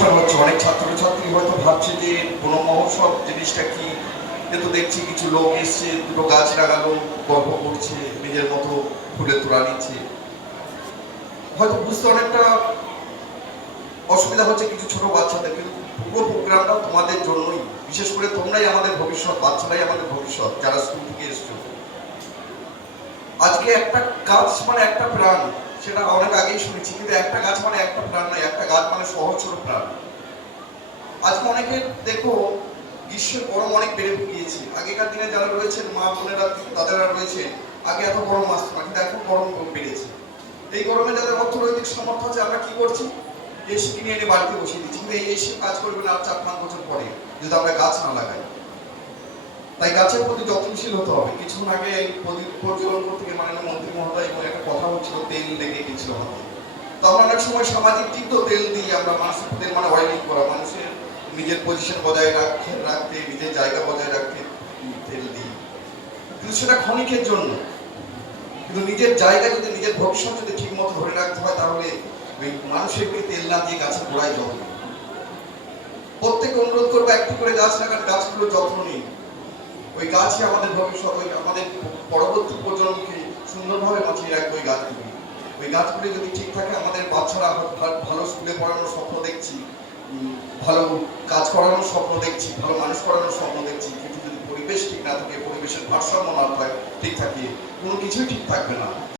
অনুষ্ঠান হচ্ছে, অনেক ছাত্রছাত্রী হয়তো ভাবছে যে বন মহোৎসব জিনিসটা কি, কিন্তু দেখছি কিছু লোক এসছে, দুটো গাছ লাগালো, গল্প করছে, নিজের মতো ফুলের তোড়া নিচ্ছে। হয়তো বুঝতে অনেকটা অসুবিধা হচ্ছে কিছু ছোট বাচ্চাদের, কিন্তু পুরো প্রোগ্রামটা তোমাদের জন্যই। বিশেষ করে তোমরাই আমাদের ভবিষ্যৎ, বাচ্চারাই আমাদের ভবিষ্যৎ, যারা স্কুল থেকে এসছো। আজকে একটা গাছ মানে একটা প্রাণ, সেটা অনেক আগেই শুনেছি, কিন্তু একটা গাছ মানে একটা প্রাণ নয়, একটা গাছ মানে সহস্র প্রাণ। আজকে অনেকে দেখো গ্রীষ্মের গরম অনেক বেড়ে গিয়েছে। আগেকার দিনে যারা রয়েছেন মা বোনেরা দাদারা রয়েছে, আগে এত গরম আসতো না, কিন্তু এখন গরম বেড়েছে। এই গরমে যাদের অর্থনৈতিক সামর্থ্য আছে, আমরা কি করছি, এসি কিনে এনে বাড়িতে বসিয়ে দিচ্ছি, কিন্তু এই এসি কাজ করবে না আর 4-5 বছর পরে যদি আমরা গাছ না লাগাই। তাই গাছের প্রতি যত্নশীল হতে হবে। কিছুক্ষণ আগে প্রদীপ প্রজ্বলন করতে গিয়ে মাননীয় মন্ত্রী মহোদয় এবং একটা কথা হচ্ছিল, তেল লেগে গেছিল হাতে। তো আমরা অনেক সময় সামাজিক তীব্র তেল দিই, আমরা মানুষের তেল মানে অয়েলিং করা, মানুষের নিজের পজিশন বজায় রাখতে, নিজের জায়গা বজায় রাখতে তেল দিই, কিন্তু সেটা ক্ষণিকের জন্য। কিন্তু নিজের জায়গা যদি, নিজের ভবিষ্যৎ যদি ঠিক মতো ধরে রাখতে হয়, তাহলে ওই মানুষের তেল না দিয়ে গাছের গোড়ায় জল দিই। প্রত্যেকে অনুরোধ করবো, একটু করে গাছ লাগান, গাছগুলো যত্ন নিন। ওই গাছই আমাদের ভবিষ্যৎ, ওই আমাদের পরবর্তী প্রজন্মকে সুন্দরভাবে বাঁচিয়ে রাখবে ওই গাছগুলি। ওই গাছগুলি যদি ঠিক থাকে, আমাদের বাচ্চারা ভালো স্কুলে পড়ানোর স্বপ্ন দেখছি, ভালো কাজ করানোর স্বপ্ন দেখছি, ভালো মানুষ করানোর স্বপ্ন দেখছি। কিন্তু যদি পরিবেশ ঠিক না থাকে, পরিবেশের ভারসাম্য না থাকে, ঠিক থাকে, কোনো কিছুই ঠিক থাকবে না।